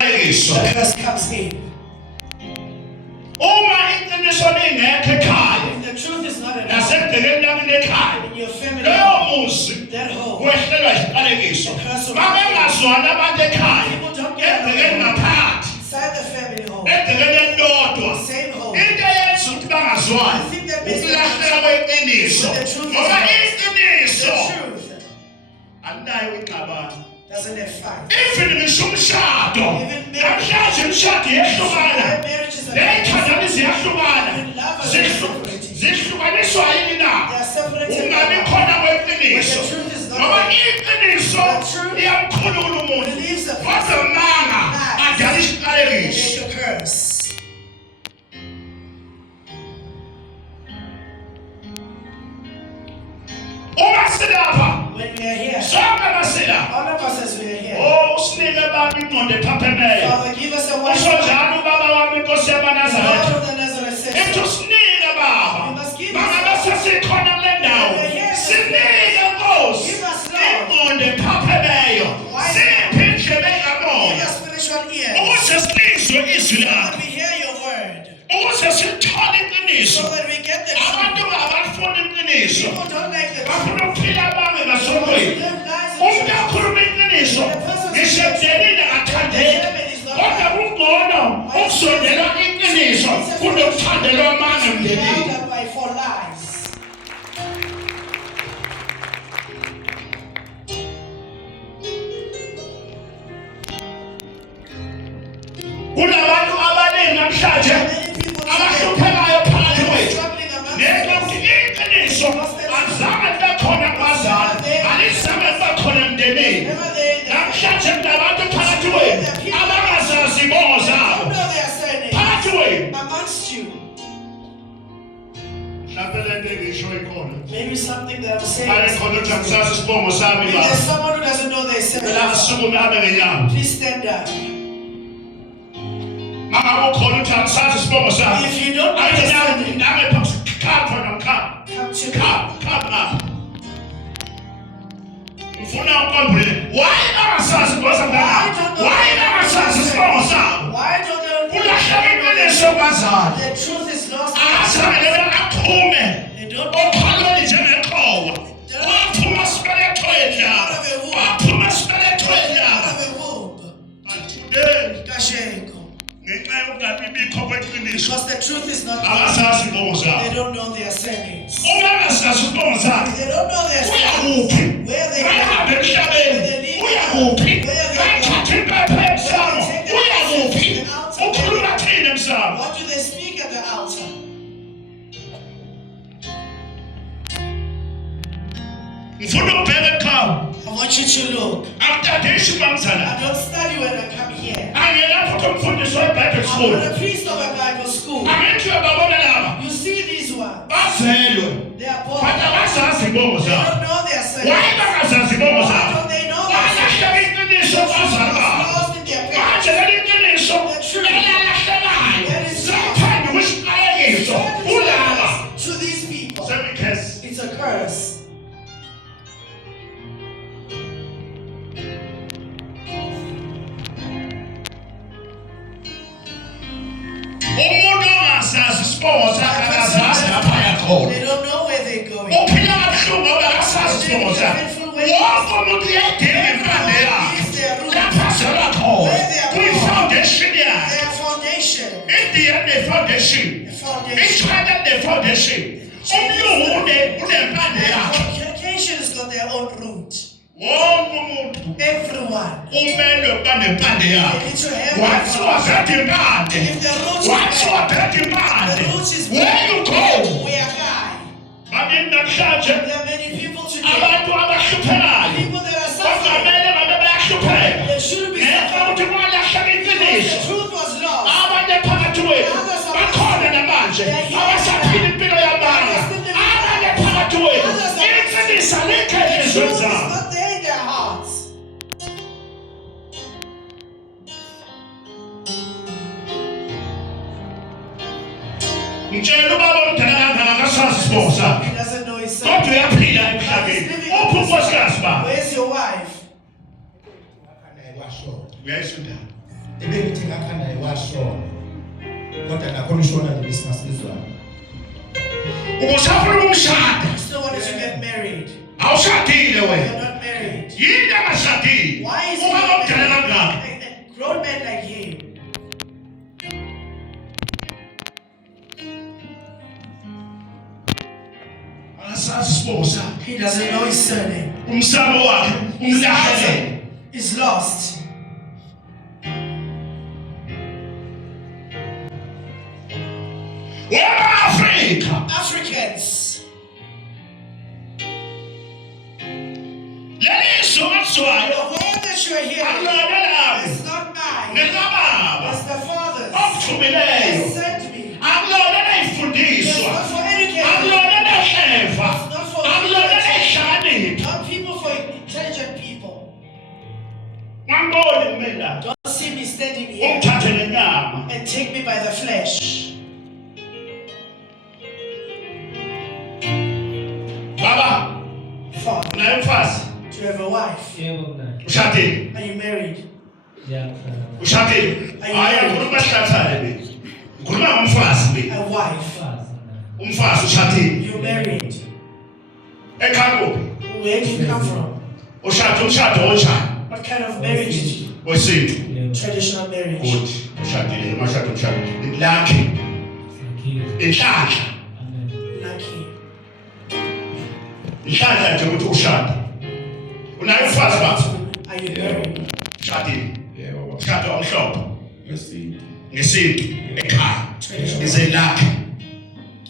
The curse comes in. If the truth is not enough in your family, that home, the curse will come in. People don't get inside the family home, same home. I think that means the truth is the truth. Doesn't have fight. Even marriages when we are here, all of us as we are here, Father, give us a word. Lord of the Nazareth says, you must give us. Give us, Lord. Give us spiritual ears so that we hear your word, so that we get the truth. People don't like the truth. Amongst you, maybe something that I'm saying. Maybe there's someone who doesn't know their surname. Please stand up. If you don't know their surname, come to me. Why don't they? The truth is lost. They don't because the truth is not there. They don't know their surnames. They don't know their surnames. Where they go. Where they live. Where they go. What do they speak at the altar? I want you to look. I don't study when I come here. I'm not a priest of a Bible school. You see these ones. They are born. They don't know their surname. Why don't they know their surname? It's lost in their parents. The truth. That is to these people. It's a curse. They don't know where they're going. Foundation has got their own root. Everyone. They need to have if the root is bad, we are guy. There are many people today. People that are suffering. They shouldn't be suffering. The truth was lost. Others are not there in their hearts. He doesn't know his son. Where's your wife? akhanda iwashona kodwa nakhona ushona lesingasizwa ubusafuna umshado You still wanted to get married. awushadile You're wena not married. yini angashadile Why is he uma not omdala married? kangaka A grown man like him. akasazi isibongo sakhe He doesn't know his surname. umsamo wakhe His umlahlele answer is lost. wema-afrika Africans, leliso the olizwayo word that you are hearing akulona lami is not mine. nekababa It's the Father's. okuthumileyo He sent me. akulona It's nayifundiswa not for education. akulona nehleva It's not for akulona education. nehlakanipha Not people for intelligent people. ngamboni kumela Don't see me standing here ungithathe nenyama and take me by the flesh. baba Father, unaye mfazi do you have a wife? ushadile Are you married? ushadile hayi angikhuluma sihlathane mina ngikhuluma ngomfazi mina A wife. umfazi ushadile You're married. ekhaya kuphi Where do you come from? umshado onjani What kind of marriage is it? wesintu Traditional marriage. good ushadile umshado lakhe inhlanhla Lucky. inhlanhla nje ukuthi ushade unaye umfazi bakho Are you married? ushadile yebo ushado omhlophe ngesinto ngesintu ekhaya izelakhe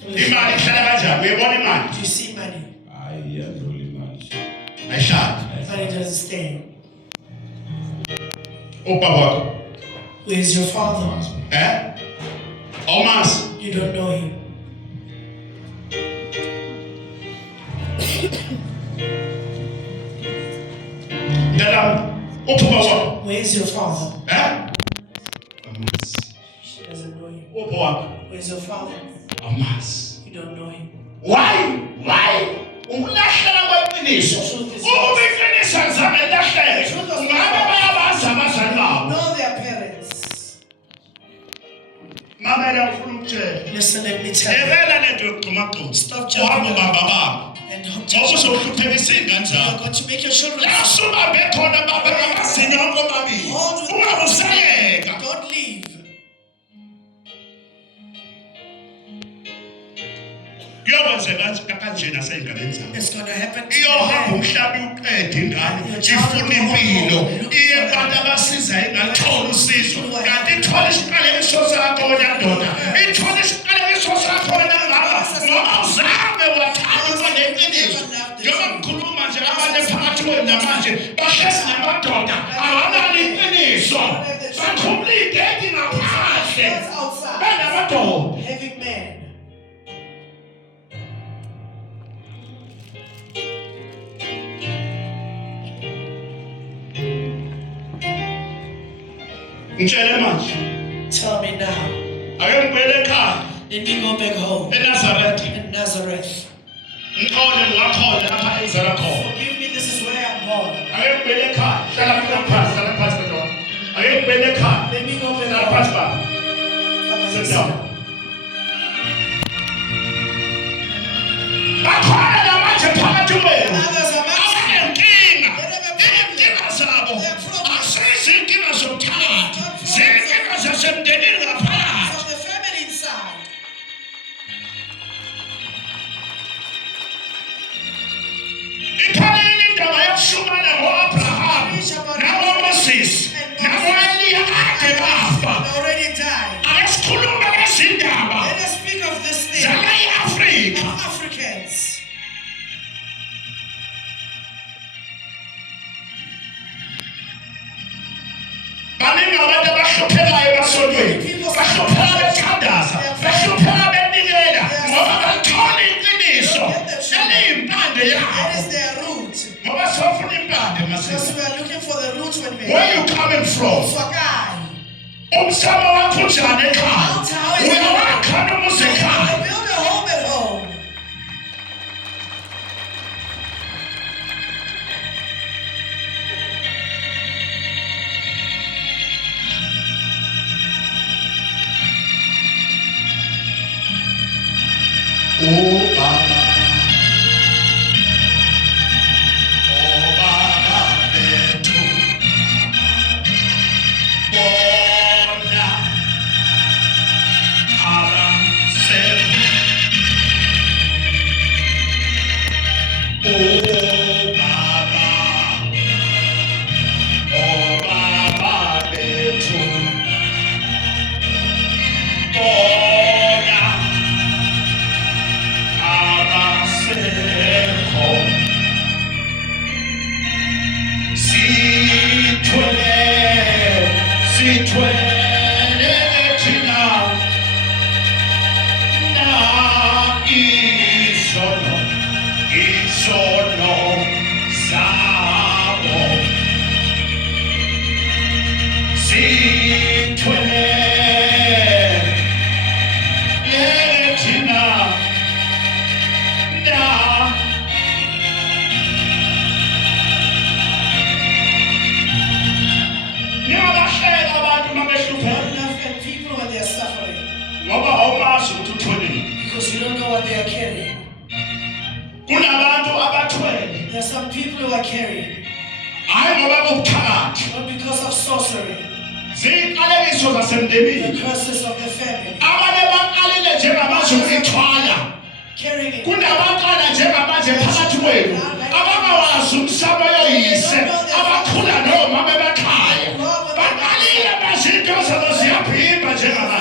imali ihlala kanjani uyibona imali Do you see money? hayi iyadlula imali ayihlali Money doesn't stay. ubaba wakho Where's your father? awumazi You don't know him. mntanami uphuma wakho Where's your father? awumazi She doesn't know him. upho wakho Where's your father? awumazi You don't know him. why ukulahlela kweqiniso uma iqiniso alizange lilahleke ungabe bayabazi abazali babo Know their parents. mamela ufuna ukutshela Listen, let me tell you. evela lento yokuxhumaxhuma Stop jumping uhamba up ubamba baba and ngoba hope uzohluphekisa iy'ngane you zakho are going to make your children. lasuba bekhona baba ngamazinyo onke omabili ungabe usayeka Don't leave. kuyokwenzeka kanje nasey'nganeni zakho It's going to happen to iyohamba you. umhlaba iwuqede ingane ifuna impilo iye abantu abasiza ingane ithole usizo kanti ithole isiqalekiso sakho wena ndoda ithole isiqalekiso sakho wena mama ngoba uzange wathathwa leqiniso njengoba ngikhuluma nje abantu phakathi kwenu namanje bahlezi namadoda awanalo iqiniso bakhumula igedi ngaphandle That's outside. benamadoda Having men. ngitshele manje Tell me now. ake ngibuyele ekhaya Let me go back home eNazaretha in Nazareth. ngikhole ngakhola lapha engizalwa khona Forgive me, this is where I'm born. ake ngibuyele ekhaya hlala phansi kodwa ake ngibuyele ekhaya Let me go hlala back phansi home. baba Father, sit sit down down. bakhona namanje phakathi kwenu Others are mad. abanenkinga iy'nkinga zabo asizi iy'nkinga zomthakathi ziyinkinga zasemndenini ngaphakathi From the family inside. iphelile indaba yokushumana ngo-abrahamu nabo-moses nabo-eliya ade bafa They already died. ake sikhulume ngezindaba Let us speak of this thing. zala i-afrika Of Africans. baningi abantu abahluphekayo emasonweni bahlupheka bethandaza bahlupheka benikela ngoba balithole iqiniso eliyimpande That yabo is their root. ngoba sofuna impande Because masisi we are looking for the root when we where you coming from Fakai. umsamo wakho unjani ekhaya uyawakha noma usekhaya Build a home at home. Because you don't know what they are carrying. There are some people who are carrying. Not because of sorcery. The curses of the family. Carrying it.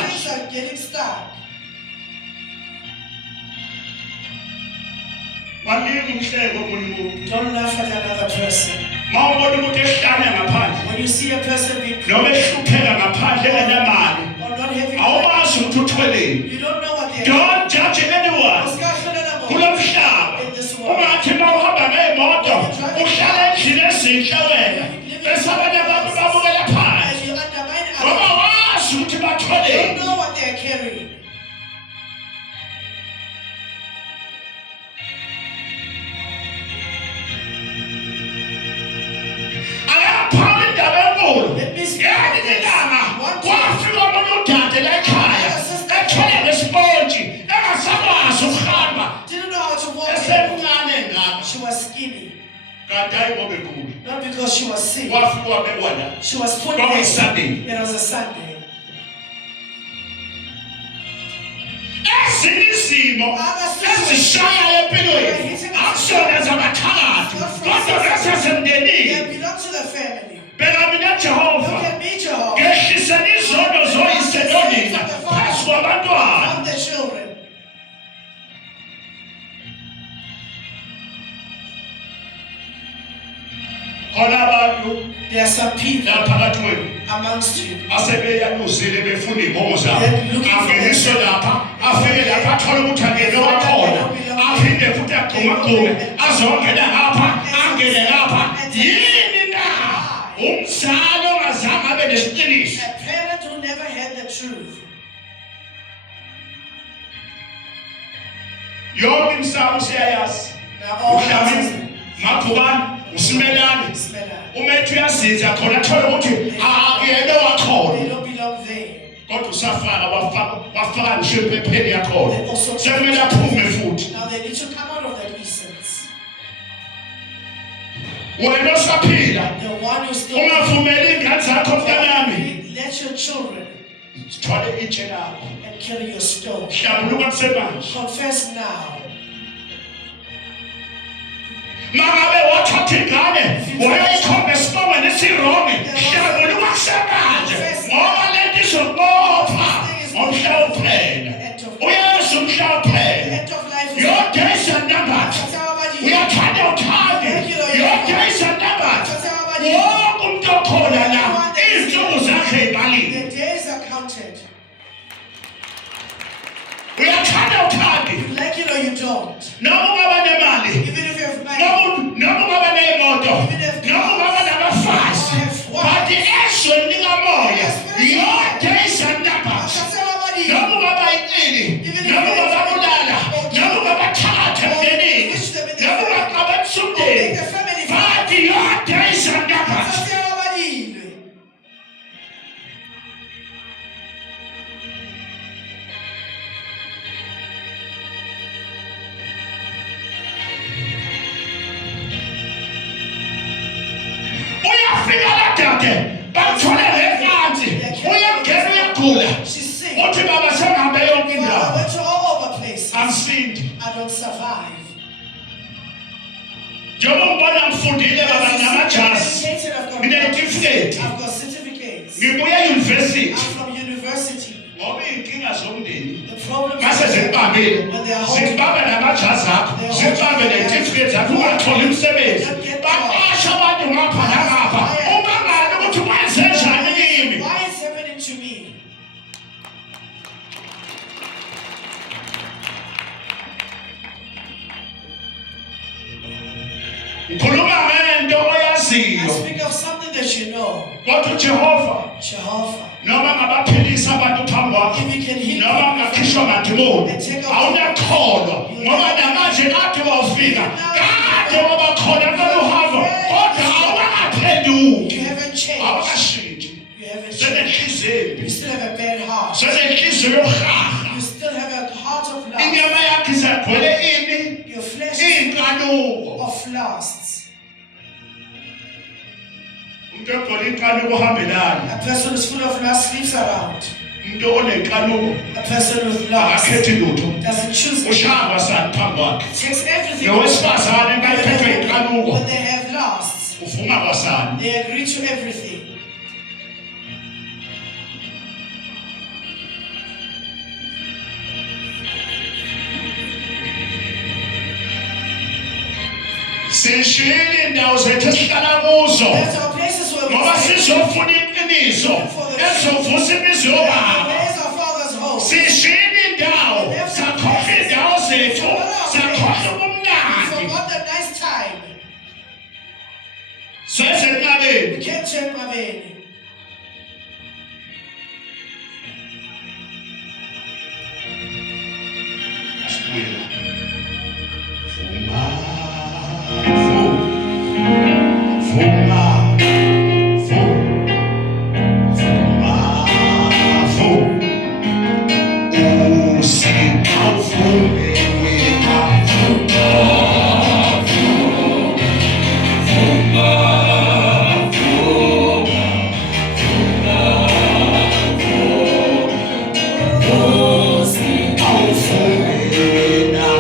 Things are getting stuck. Don't laugh at another person. When you see a person being or not having money, you don't know what they are. Don't judge anyone. In this world. And you undermine others. You don't know what they are carrying. Let me speak about this. One time, didn't know how to walk. She was skinny. Not because she was sick. She was put there. It was a Sunday. They belong to the family. Look at me, Jehovah. From the children. There are some people amongst you that a parent who never had the truth. Now all usimelane umethu uyasiza khona thola ukuthi akuyena wakhona they don't belong there. kodwa usafaka wafaka ngisho ephepheni yakhona sekumele aphume futhi. Now they need to come out of that essence. Wena usaphila The one who still ungavumeli ingane zakho mntanami let your children sithwale itshe lakho and carry your stone. hlambuluka kusemanje. Confess now. Mangabe wathatha ingane wayikhomba esibongweni esirongi hlambuluka kusemanje ngoba lento izobopha ngomhla uphela uyesu umhla uphela. Your days are numbered. Uyathanda uthande. Your days are numbered. Wonke umuntu okhona la izinsuku zakhe zibaliwe. The days are counted. Uyathanda uthande. You like it or you don't. Noma ungaba nemali. Even if you have money. Noma ungaba nemoto. Noma ungaba nabafazi. But ezweni likamoya your days are numbered. Noma ungaba inqili. Noma ungaba bulala. Noma ungaba thatha emndenini. Noma ungaba emsundeni. But your days are numbered. She's sick. Father, I went to all over places. I don't survive. I've got certificates. I'm from university. The problem is when they are holding why is happening to me? I speak of something that you know. Jehovah. If you can heal and take out you haven't changed. You haven't changed. You still have a bad heart. You still have a heart of love. Your flesh is full of lusts. A person who's full of lust sleeps around. A person with lust doesn't choose it. Takes everything. When they have lusts, they agree to everything. That's our places where we stay. Where's our Father's house? We forgot the nice time. We came to Ekwabeni. Now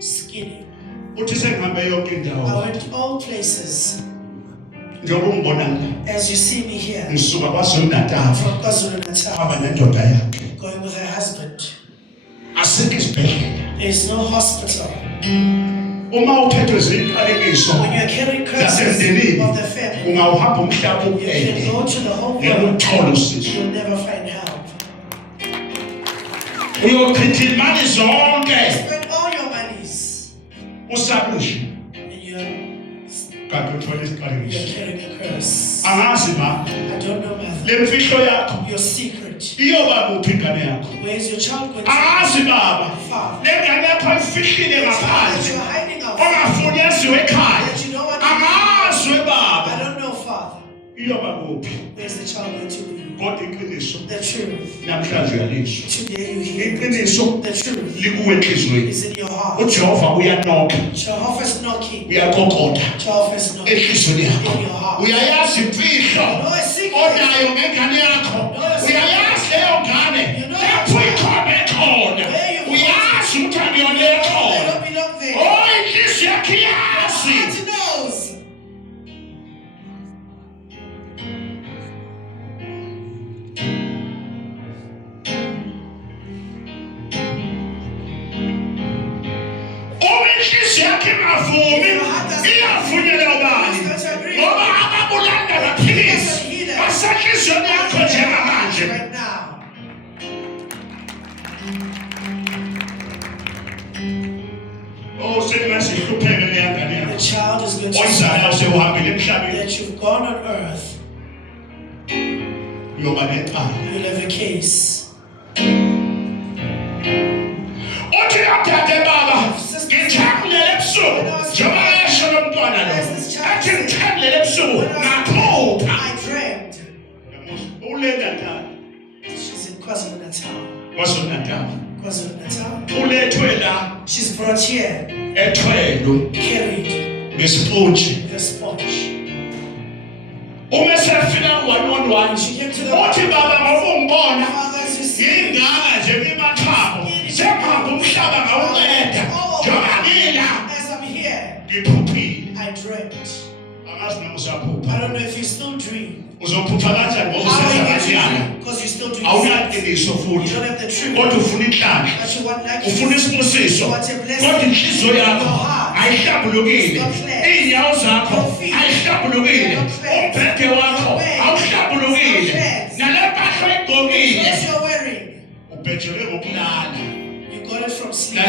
Skinny. I went to all places. As you see me here, I'm from KwaZulu-Natal, going with her husband. There's no hospital. When you are carrying curses of the family, you can go to the whole world, you'll never find help. Spend all your monies, and you're carrying a curse. I don't know, Matthew. Your secret. Where's your child going to be? Father. That you're hiding out. That you don't want to be. I don't know, Father. Where's the child going to be? The truth. Today you hear it. The truth is in your heart. Jehovah's knocking. Jehovah's knocking. In your heart. You know a secret. You know they don't belong there. Heart knows. Right now. The child is going to say that you've gone on earth. You'll have a case. I dreamed. She's in KwaZulu-Natal. She's brought here, carried with a sponge. When she came to the Father, as you see, as I'm here, I dreamt. I don't know if you still dream. Because you still dream. You don't have the truth. But you want like you want a blessing. Your heart. Yes, you're wearing. You got it from sleep.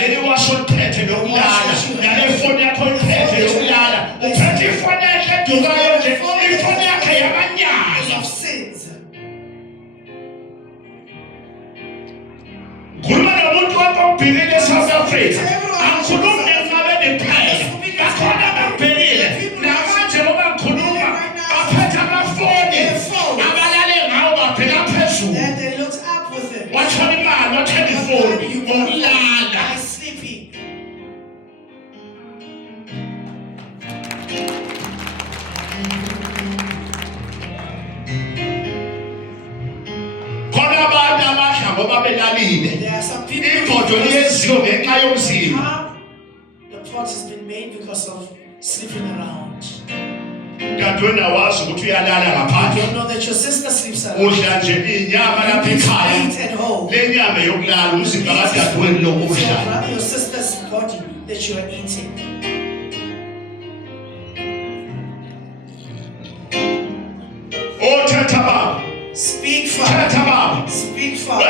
Of sins. South Africa. And they looked up with him. What's happening, man? What's happening for you? I'm sleeping. There are some people who the pot has been made because of sleeping around. You don't know that your sister sleeps around. You eat at home. It's your brother, your sister's body that you are eating. Speak, Father. Speak, Father.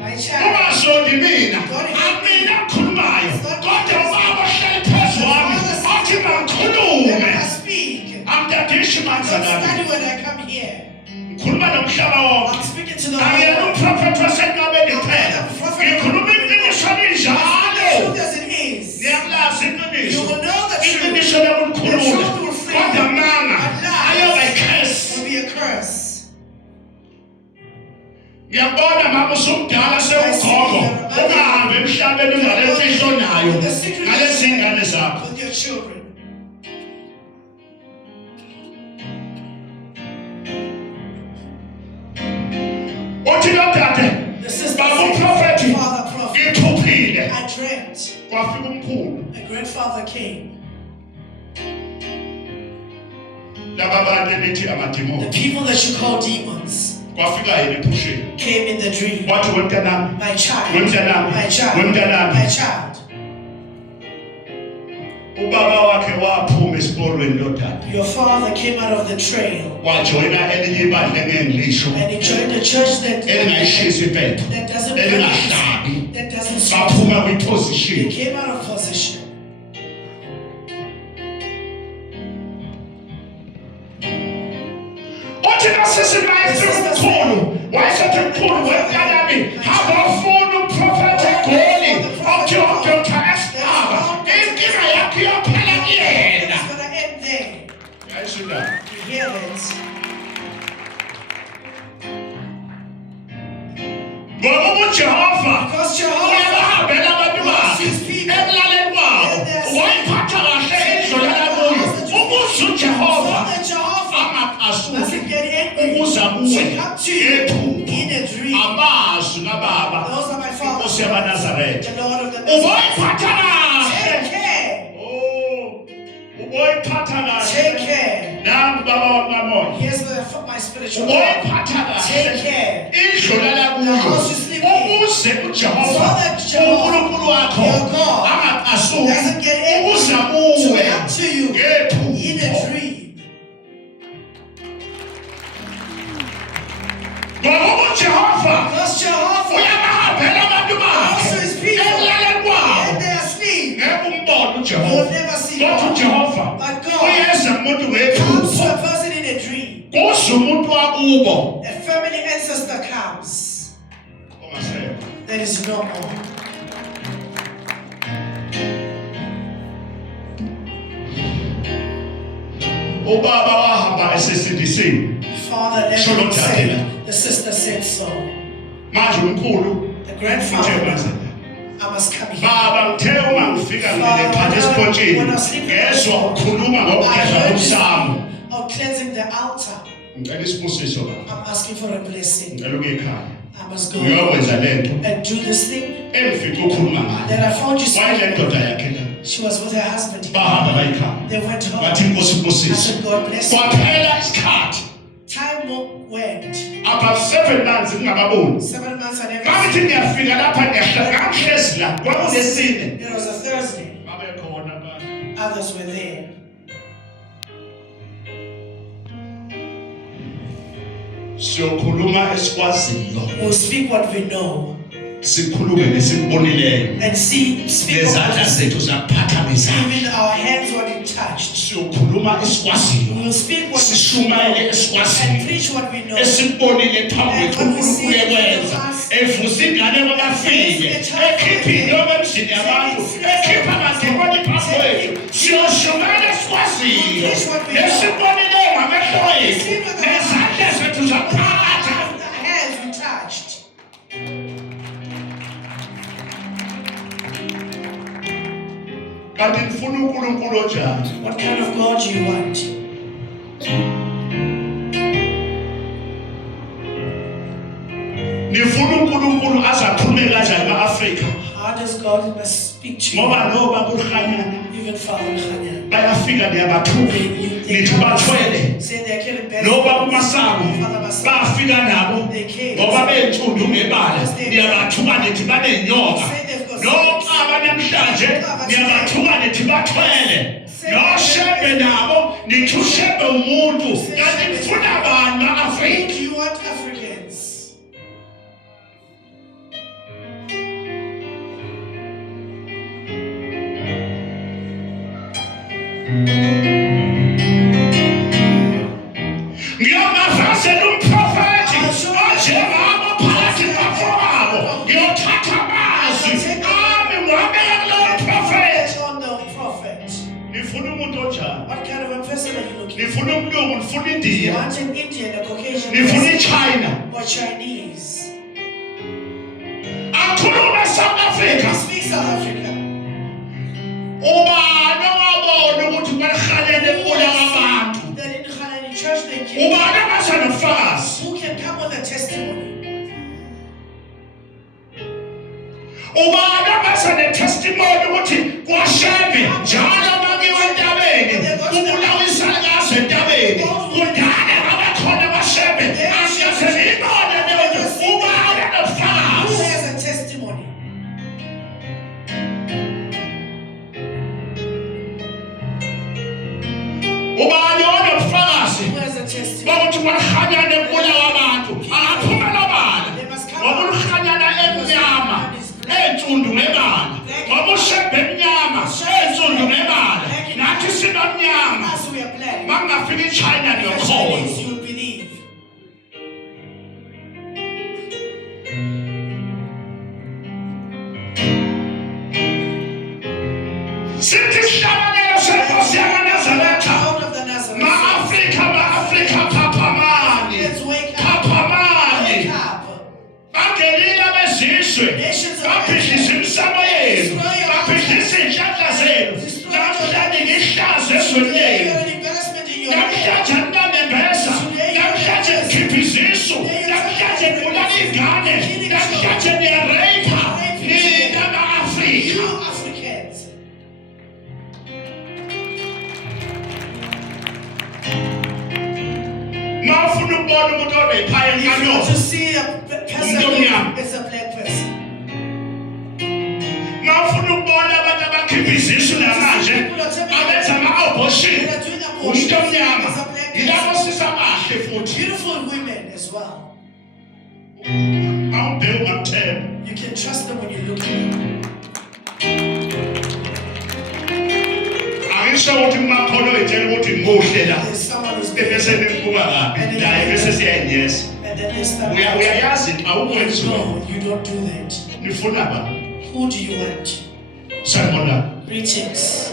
My child. Don't study when I come here. I'm speaking to the Lord. The prophet as it is. You will know the truth. The truth will free you. But lies will be a curse. I see the secret with your children. The sister, Father prophet, I dreamt. My grandfather came. The people that you call demons came in the dream. My child. My child. My child. Your father came out of the trail and he joined a church that doesn't he came out of position. Because Jehovah loves his people. Doesn't get angry. Come to you in a dream. Those are my fathers, the Lord of the Take care. Take care. Here's my spiritual Take care. The house you sleep in. So that Jehovah, your God, doesn't get angry to come to you in a dream. Because Jehovah also his people and they are asleep. You'll never see God. But God comes to a person in a dream. A family ancestor comes. There is no more. Father never said. The sister said so. The grandfather, I must come here. Father, when I sleep in the I heard you of cleansing the altar. I'm asking for a blessing. I must go and do this thing that I found you speaking. She was with her husband. They went home. I said, God bless you. Time went. About 7 months, 7 months I never seen. It was a Thursday. Others were there. We'll speak what we know. And speak what we even our hands what it touched. We'll speak what we know and preach what we know. And what we see in the past. Hands we touched. What kind of God do you want? How does God must speak to you? Even Father Khanya. Say they're killing better. They came. You want Africans? What kind of a person are you looking for? You want an Indian, a Caucasian person, China or Chinese? South Africa. He speaks South Africa. That in Khalani church they came. Who can come with a testimony? Who ubani abasane testimony ukuthi kwashebe njalo makiwa entabeni ubulawa isalakazo entabeni kudala abakhona abashebe asiyaselibona lento ubani nofakazi. Who has a testimony? Ubani onofakazi Who has a testimony? bokuthi kwahanyana ebulawa abantu angaphumela bala ngokuluhanyana emnyama ensundu ngebala ngobushebe emnyama ensundu ngebala nathi sinomnyama As we are planning, mangafika iChina Chinese, niyokholwa. you believe. Sithi sihlabanelo senkosi yamaNazaretha Out of the Nazareth. ma-Afrika phaphamani Let's wake up. phaphamani Wake up. bangenile abezizwe babhidlisa imisamo yenu babhidlisa iy'nhlanhla zenu namhlanje ngihlazo ezweni Today lenu you're an embarrassment in your namhlanje ninanembeza namhlanje nikhipha izisu namhlanje nibulala iy'ngane namhlanje niyareyipha nina ma-Afrika. You Africans. Mawufuna ukubona umuntu oreyiphayo If you want enkanyolo to see a person, it's a black person. mawufuna ukubona abantu abakhipha izisu namanje abenza ama-abortion They are doing umuntu abortion. omnyama It's a black yilabo person. sisabahle futhi Beautiful women as well. awubheki ungamthemba. You can trust them when you look at them. Angisho ukuthi kumakhono etshela ukuthi muhle la There's someone who's bese nibuka kabi naye bese siyayenyesa and then they start. uyayazi awukwenzi No, you don't do that. nifuna ba Who do you want? sanibona Greetings.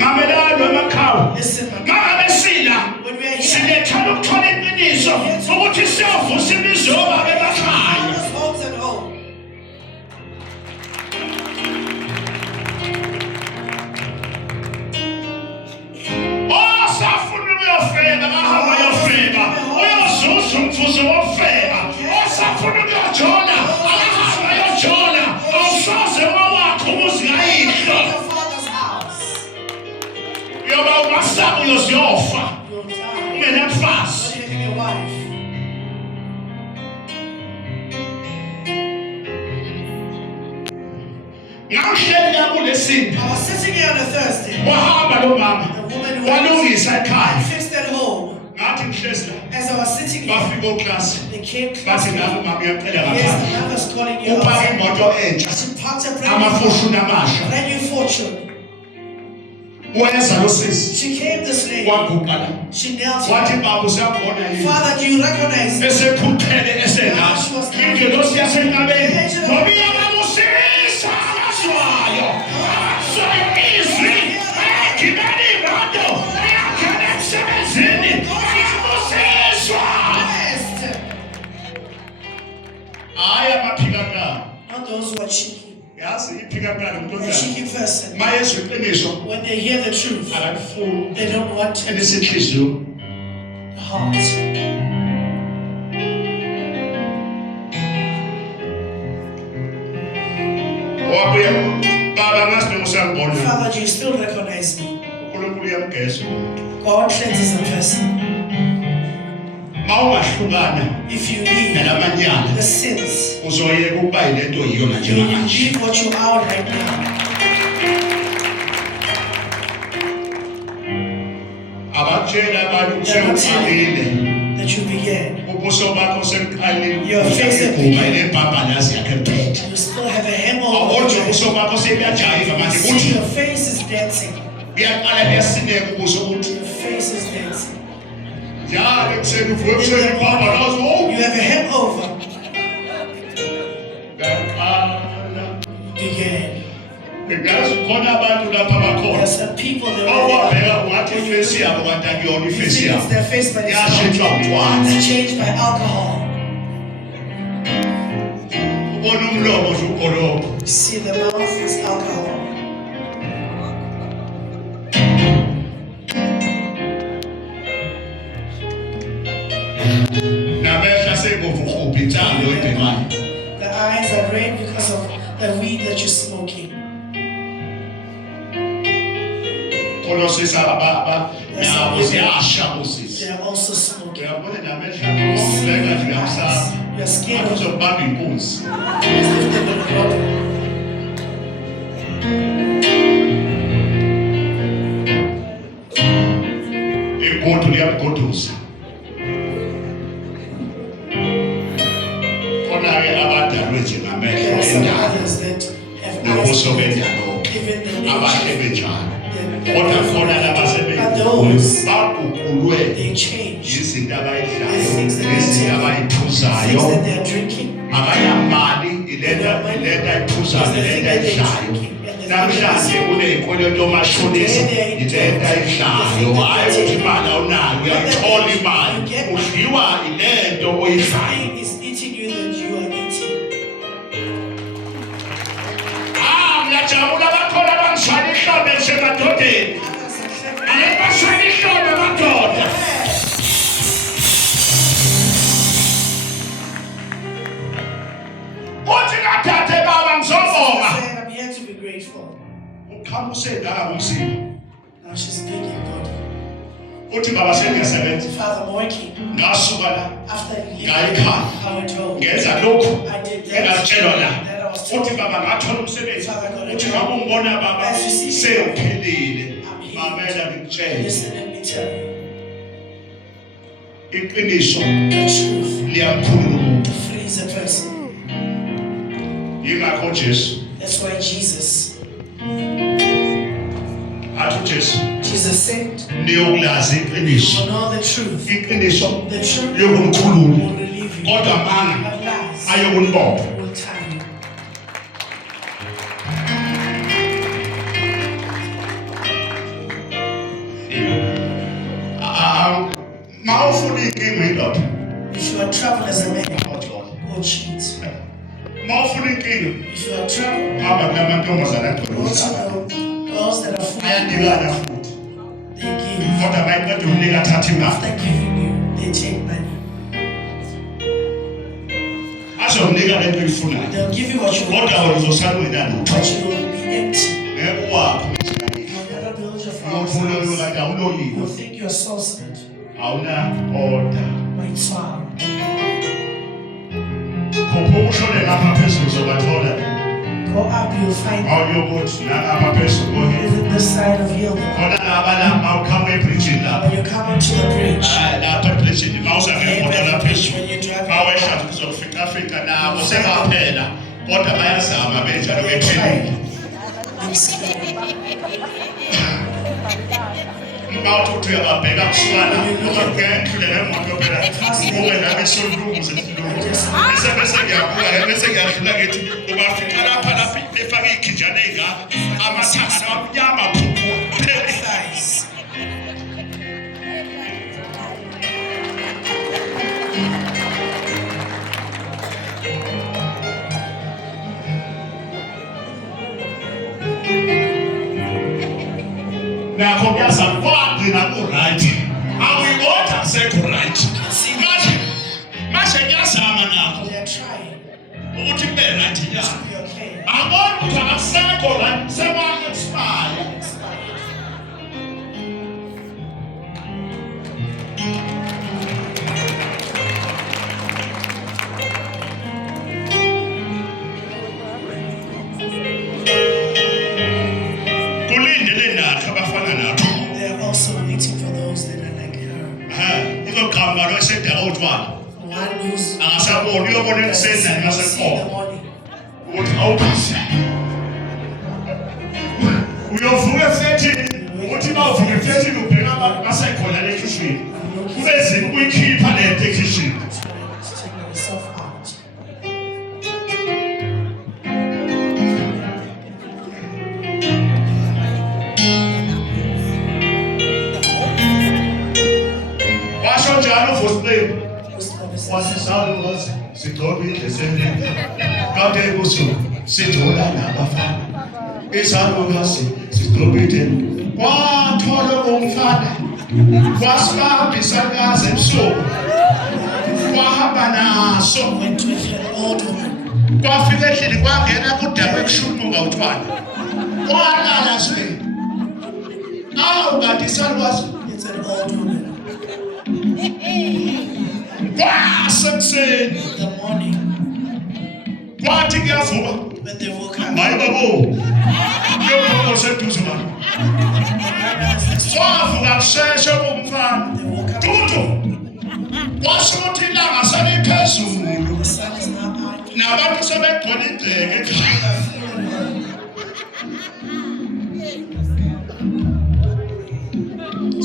mamelano emakhawu Listen, my mangabe sila when we are here, silethanda ukuthola iqiniso ukuthi siyovusa imizoba bemakhaya. fathers, homes, and home. Osafuna ukuyofeba kahamba yofeba uyozuza umvuzo wofeba osafuna ukuyojola akahamba yojola awusoze wawakho umuzi ngayihlo Your father's house. uyoba umasabu uyoziyofa You'll die. ungenamfazi. What do you think of your wife? Ngawuhleli kulesini I was sitting here on a Thursday. wahamba lo mama The woman who walungisa ekhaya fixed at home. ngathi ngihlezi la As I was sitting here, bafika oklasi they came close bathi to me. nami mama uyacela Yes, the ngaphandle mother's calling you upaka outside. imoto entsha She parked a brand amafushuni amasha new fortune. weza lo sisi She came this lady. waguqa la She knelt wathi here. baba usiyabona yini Father, do you recognize me? esekhuphele esenasi ingelosi yasenkabeni ngoba iyabamusisa abazwayo abazwayo izwi ayagibela imoto ayangena emsebenzini ayamusiswa Blessed. hayi amaphikakani Not those who are cheeky. yazi iphikakani umuntu A onjani cheeky person. mayezwa iqiniso When they hear the truth, akalifuni they don't want it. elisenhliziyo The heart. wabuye baba ngasinoma usangibona Father, do you still recognize me? uNkulunkulu uyamgeza God cleanses a person. mawungahlukana If you leave nalamanyala the sins, uzoyeka ukuba yilento yiyona you will njengamanje leave what you are right now. abatshela abantu usewuqalile That you began. ubuso bakho semqalile Your face is iguma lebhabha lazi yakhe phethe You still have a hangover. awonje ubuso bakho sebuyajayiva manje See, kuthi your face is dancing. buyaqala buyasineka ubuso ukuthi Your face is dancing. njalo ekuseni uvuke ekuseni ibhabha lazi You have a hangover. ngaqala Began. ngiyazi khona abantu lapha bakhona There's some people that awabheka ungathi ifesi yabo kanti akuyona you ifesi think it's yabo their face, but it's not. yashintshwa utshwala It's changed by alcohol. ubona umlomo nje ugolopho See, the mouth is alcohol. namehla sengomvu rhubhi the weed that you're smoking. They are also smoking. You're scared of others that have eyes, but those, they change. The things that they're drinking. Namhlanje kuneyinkolelo yomashonisa ileta idlayo hayi ukuthi imali awunayo uyayithola imali udliwa ilento oyidlayo. Ngiyajabula abakhona abangishaya ihlombe njengadodeni ayebashaya ihlombe madoda. Uthi ngathathe baba ngizobonga. Now she's thinking, God. Father, I'm working. After leaving, I went home. I did that. That I was told. Father, God, as you see me, I'm here. Listen, let me tell you. The truth frees a person. That's why Jesus said, you will know the truth. The truth will relieve you. But lies will tie you. If you are traveling as a man, go cheat. If you are traveling, also those that are food, they give. After giving you, they take money. They'll give you what you want, but you will be empty. You'll never build your house. You'll think you're sorcered. But it's far. Go up, you'll find even the side of healing. When you come into the bridge, when you drive Now, come here, some what did I go right? I will go and say go right. they're trying. What you bear right here? I want to have say go right. Say what expire. They're also waiting for those that are like her. One who's doesn't see the money. Taking yourself out. Went with an old woman. kwafika endlini kwangena kudaba ekushunqa utshwala kwalala zwe kanti salwazi It's an old woman. kwasekuseni In the morning, kwathi kuyavuka when they woke up, hayi babo yobobo seduze manje kwavuka kusheshe kumfana they woke up, tutu kwasukuthi ilanga seliphezulu the sun is not out. nabantu sebegcwele igceke ekhaya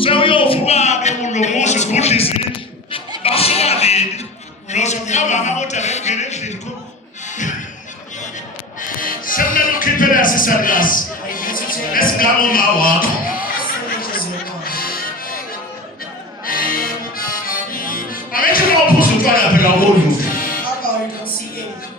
sewuyovuka-ke kulunguza ukudla izindlu basuka nini lozokabanga kodwa bengena endlini sekumele ukhiphele yasisaliyasi esingangoma wakho angithi uma uphuza utshwala phela awuboni lutho How about you don't see anything?